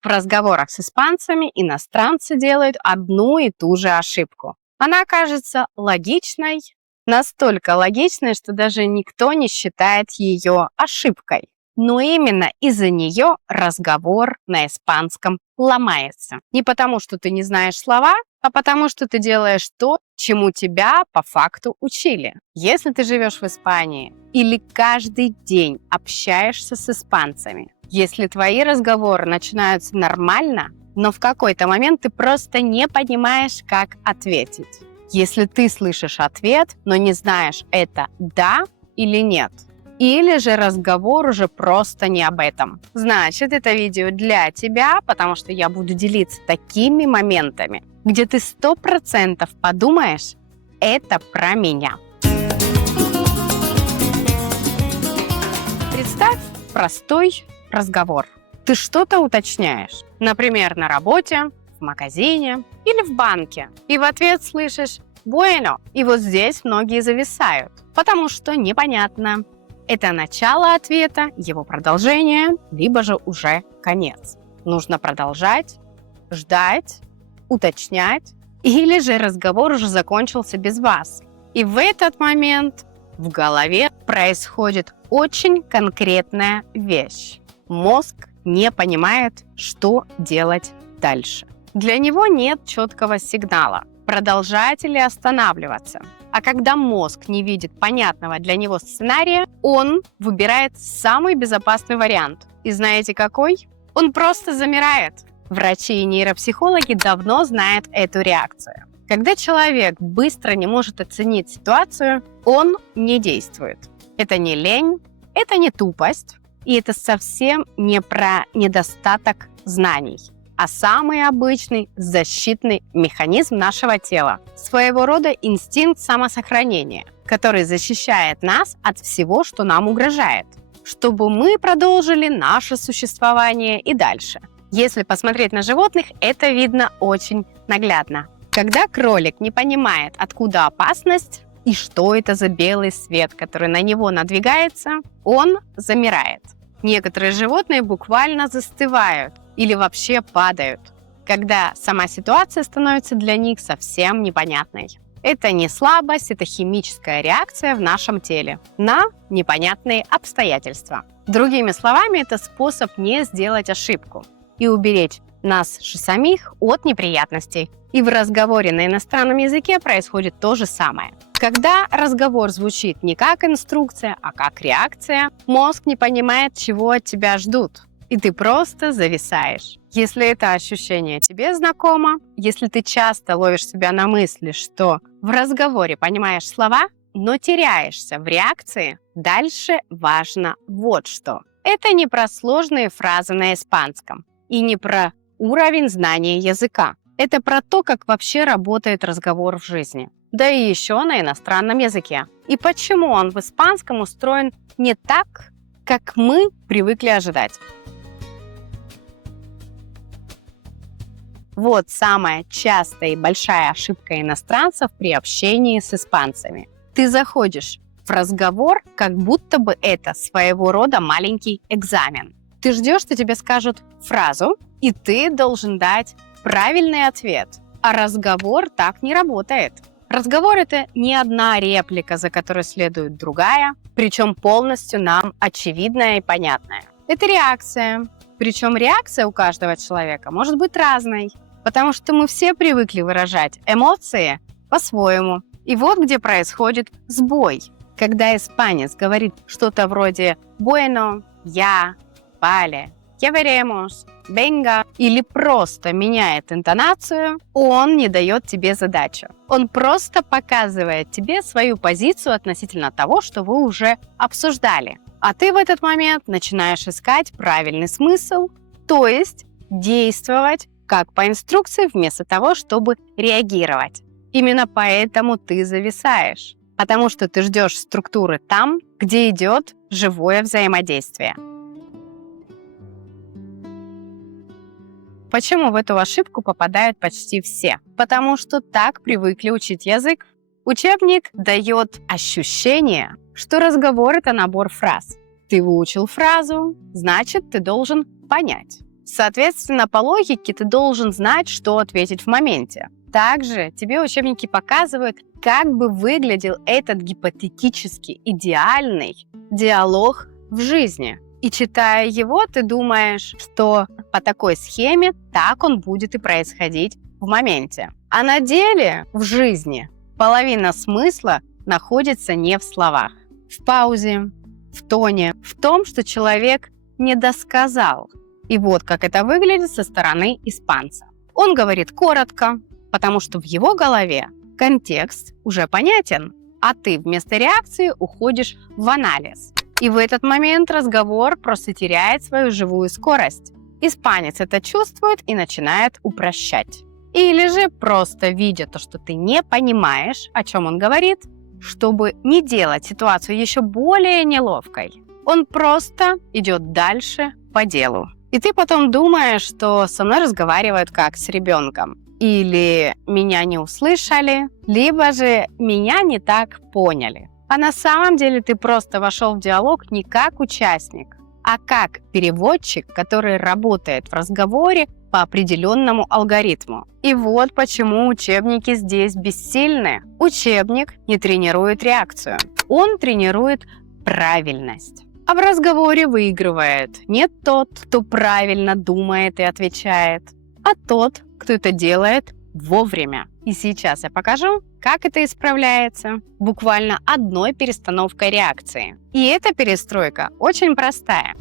В разговорах с испанцами иностранцы делают одну и ту же ошибку. Она кажется логичной, настолько логичной, что даже никто не считает ее ошибкой. Но именно из-за нее разговор на испанском ломается. Не потому, что ты не знаешь слова, а потому, что ты делаешь то, чему тебя по факту учили. Если ты живешь в Испании или каждый день общаешься с испанцами, если твои разговоры начинаются нормально, но в какой-то момент ты просто не понимаешь, как ответить. Если ты слышишь ответ, но не знаешь, это да или нет, или же разговор уже просто не об этом. Значит, это видео для тебя, потому что я буду делиться такими моментами, где ты 100% подумаешь, это про меня. Представь простой разговор. Ты что-то уточняешь, например, на работе, в магазине или в банке, и в ответ слышишь «bueno». И вот здесь многие зависают, потому что непонятно, это начало ответа, его продолжение, либо же уже конец. Нужно продолжать, ждать, уточнять, или же разговор уже закончился без вас. И в этот момент в голове происходит очень конкретная вещь. Мозг не понимает, что делать дальше. Для него нет четкого сигнала, продолжать или останавливаться. А когда мозг не видит понятного для него сценария, он выбирает самый безопасный вариант. И знаете какой? Он просто замирает. Врачи и нейропсихологи давно знают эту реакцию. Когда человек быстро не может оценить ситуацию, он не действует. Это не лень, это не тупость, и это совсем не про недостаток знаний, а самый обычный защитный механизм нашего тела, своего рода инстинкт самосохранения, который защищает нас от всего, что нам угрожает, чтобы мы продолжили наше существование и дальше. Если посмотреть на животных, это видно очень наглядно. Когда кролик не понимает, откуда опасность и что это за белый свет, который на него надвигается, он замирает. Некоторые животные буквально застывают или вообще падают, когда сама ситуация становится для них совсем непонятной. Это не слабость, это химическая реакция в нашем теле на непонятные обстоятельства. Другими словами, это способ не сделать ошибку и уберечь нас же самих от неприятностей. И в разговоре на иностранном языке происходит то же самое. Когда разговор звучит не как инструкция, а как реакция, мозг не понимает, чего от тебя ждут, и ты просто зависаешь. Если это ощущение тебе знакомо, если ты часто ловишь себя на мысли, что в разговоре понимаешь слова, но теряешься в реакции, дальше важно вот что. Это не про сложные фразы на испанском и не про уровень знания языка. Это про то, как вообще работает разговор в жизни. Да и еще на иностранном языке. И почему он в испанском устроен не так, как мы привыкли ожидать. Вот самая частая и большая ошибка иностранцев при общении с испанцами. Ты заходишь в разговор, как будто бы это своего рода маленький экзамен. Ты ждешь, что тебе скажут фразу, и ты должен дать правильный ответ. А разговор так не работает. Разговор – это не одна реплика, за которой следует другая, причем полностью нам очевидная и понятная. Это реакция. Причем реакция у каждого человека может быть разной, потому что мы все привыкли выражать эмоции по-своему. И вот где происходит сбой. Когда испанец говорит что-то вроде «bueno», «я», «vale», «ya veremos», «venga» или просто меняет интонацию, он не дает тебе задачу. Он просто показывает тебе свою позицию относительно того, что вы уже обсуждали. А ты в этот момент начинаешь искать правильный смысл, то есть действовать как по инструкции вместо того, чтобы реагировать. Именно поэтому ты зависаешь, потому что ты ждешь структуры там, где идет живое взаимодействие. Почему в эту ошибку попадают почти все? Потому что так привыкли учить язык. Учебник дает ощущение, что разговор – это набор фраз. Ты выучил фразу, значит, ты должен понять. Соответственно, по логике ты должен знать, что ответить в моменте. Также тебе учебники показывают, как бы выглядел этот гипотетически идеальный диалог в жизни. И читая его, ты думаешь, что по такой схеме так он будет и происходить в моменте. А на деле, в жизни, половина смысла находится не в словах, в паузе, в тоне, в том, что человек не досказал. И вот как это выглядит со стороны испанца. Он говорит коротко, потому что в его голове контекст уже понятен, а ты вместо реакции уходишь в анализ. И в этот момент разговор просто теряет свою живую скорость. Испанец это чувствует и начинает упрощать. Или же просто видя то, что ты не понимаешь, о чем он говорит, чтобы не делать ситуацию еще более неловкой, он просто идет дальше по делу. И ты потом думаешь, что со мной разговаривают как с ребенком. Или меня не услышали, либо же меня не так поняли. А на самом деле ты просто вошел в диалог не как участник, а как переводчик, который работает в разговоре по определенному алгоритму. И вот почему учебники здесь бессильны. Учебник не тренирует реакцию, он тренирует правильность. А в разговоре выигрывает не тот, кто правильно думает и отвечает, а тот, кто это делает вовремя. И сейчас я покажу, как это исправляется буквально одной перестановкой реакции. И эта перестройка очень простая.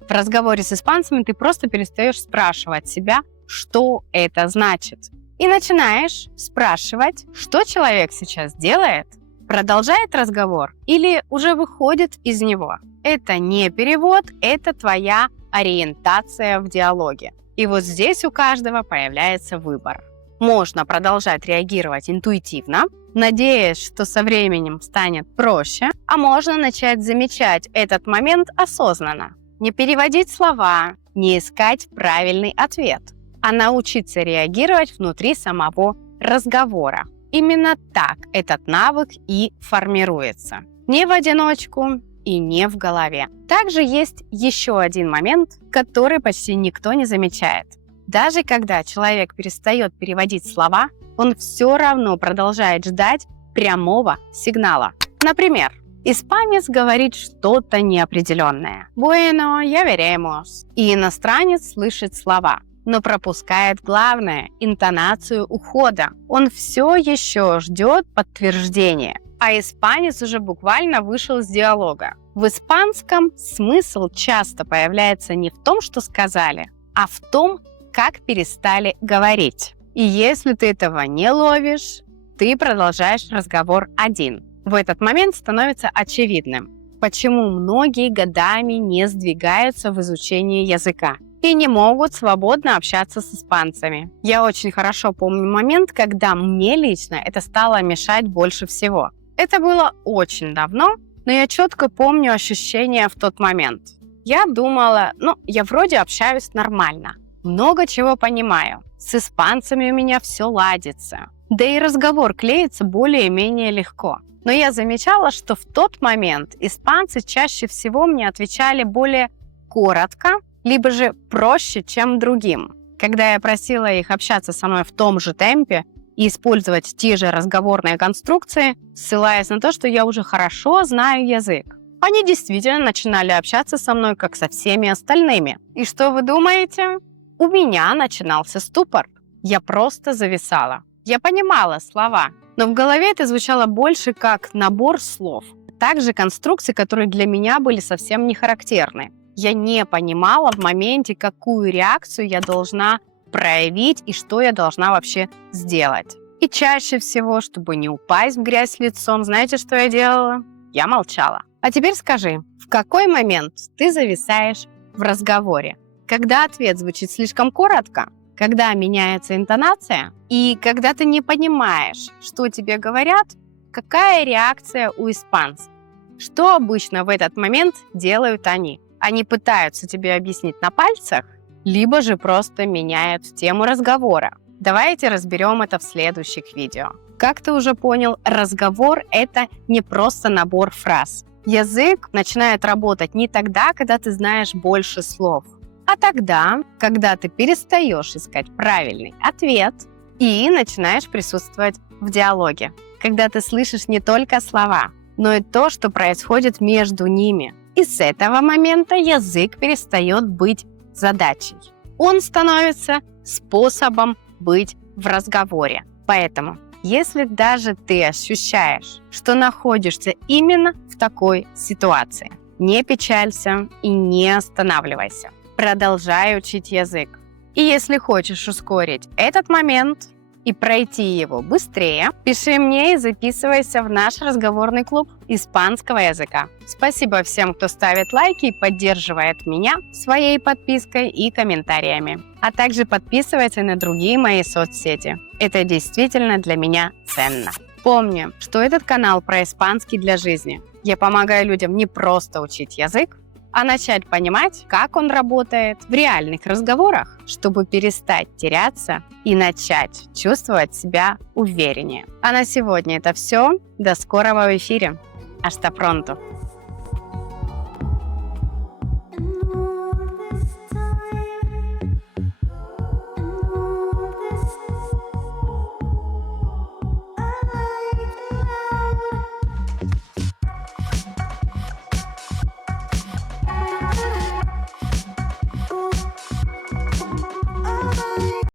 В разговоре с испанцами ты просто перестаешь спрашивать себя, что это значит. И начинаешь спрашивать, что человек сейчас делает, продолжает разговор или уже выходит из него. Это не перевод, это твоя ориентация в диалоге. И вот здесь у каждого появляется выбор. Можно продолжать реагировать интуитивно, надеясь, что со временем станет проще, а можно начать замечать этот момент осознанно. Не переводить слова, не искать правильный ответ, а научиться реагировать внутри самого разговора. Именно так этот навык и формируется. Не в одиночку и не в голове. Также есть еще один момент, который почти никто не замечает. Даже когда человек перестает переводить слова, он все равно продолжает ждать прямого сигнала. Например, испанец говорит что-то неопределенное. Bueno, ya veremos. И иностранец слышит слова, но пропускает главное – интонацию ухода. Он все еще ждет подтверждения, а испанец уже буквально вышел из диалога. В испанском смысл часто появляется не в том, что сказали, а в том, как перестали говорить. И если ты этого не ловишь, ты продолжаешь разговор один. В этот момент становится очевидным, почему многие годами не сдвигаются в изучении языка и не могут свободно общаться с испанцами. Я очень хорошо помню момент, когда мне лично это стало мешать больше всего. Это было очень давно, но я четко помню ощущения в тот момент. Я думала, я вроде общаюсь нормально, много чего понимаю, с испанцами у меня все ладится, да и разговор клеится более-менее легко. Но я замечала, что в тот момент испанцы чаще всего мне отвечали более коротко, либо же проще, чем другим. Когда я просила их общаться со мной в том же темпе и использовать те же разговорные конструкции, ссылаясь на то, что я уже хорошо знаю язык, они действительно начинали общаться со мной, как со всеми остальными. И что вы думаете? У меня начинался ступор. Я просто зависала. Я понимала слова, но в голове это звучало больше как набор слов. Также конструкции, которые для меня были совсем не характерны. Я не понимала в моменте, какую реакцию я должна проявить и что я должна вообще сделать. И чаще всего, чтобы не упасть в грязь лицом, знаете, что я делала? Я молчала. А теперь скажи, в какой момент ты зависаешь в разговоре? Когда ответ звучит слишком коротко, когда меняется интонация, и когда ты не понимаешь, что тебе говорят, какая реакция у испанцев? Что обычно в этот момент делают они? Они пытаются тебе объяснить на пальцах, либо же просто меняют тему разговора. Давайте разберем это в следующих видео. Как ты уже понял, разговор – это не просто набор фраз. Язык начинает работать не тогда, когда ты знаешь больше слов, а тогда, когда ты перестаешь искать правильный ответ и начинаешь присутствовать в диалоге. Когда ты слышишь не только слова, но и то, что происходит между ними. И с этого момента язык перестает быть задачей. Он становится способом быть в разговоре. Поэтому, если даже ты ощущаешь, что находишься именно в такой ситуации, не печалься и не останавливайся. Продолжай учить язык. И если хочешь ускорить этот момент и пройти его быстрее, пиши мне и записывайся в наш разговорный клуб испанского языка. Спасибо всем, кто ставит лайки и поддерживает меня своей подпиской и комментариями. А также подписывайся на другие мои соцсети. Это действительно для меня ценно. Помни, что этот канал про испанский для жизни. Я помогаю людям не просто учить язык, а начать понимать, как он работает в реальных разговорах, чтобы перестать теряться и начать чувствовать себя увереннее. А на сегодня это все. До скорого в эфире. Hasta pronto.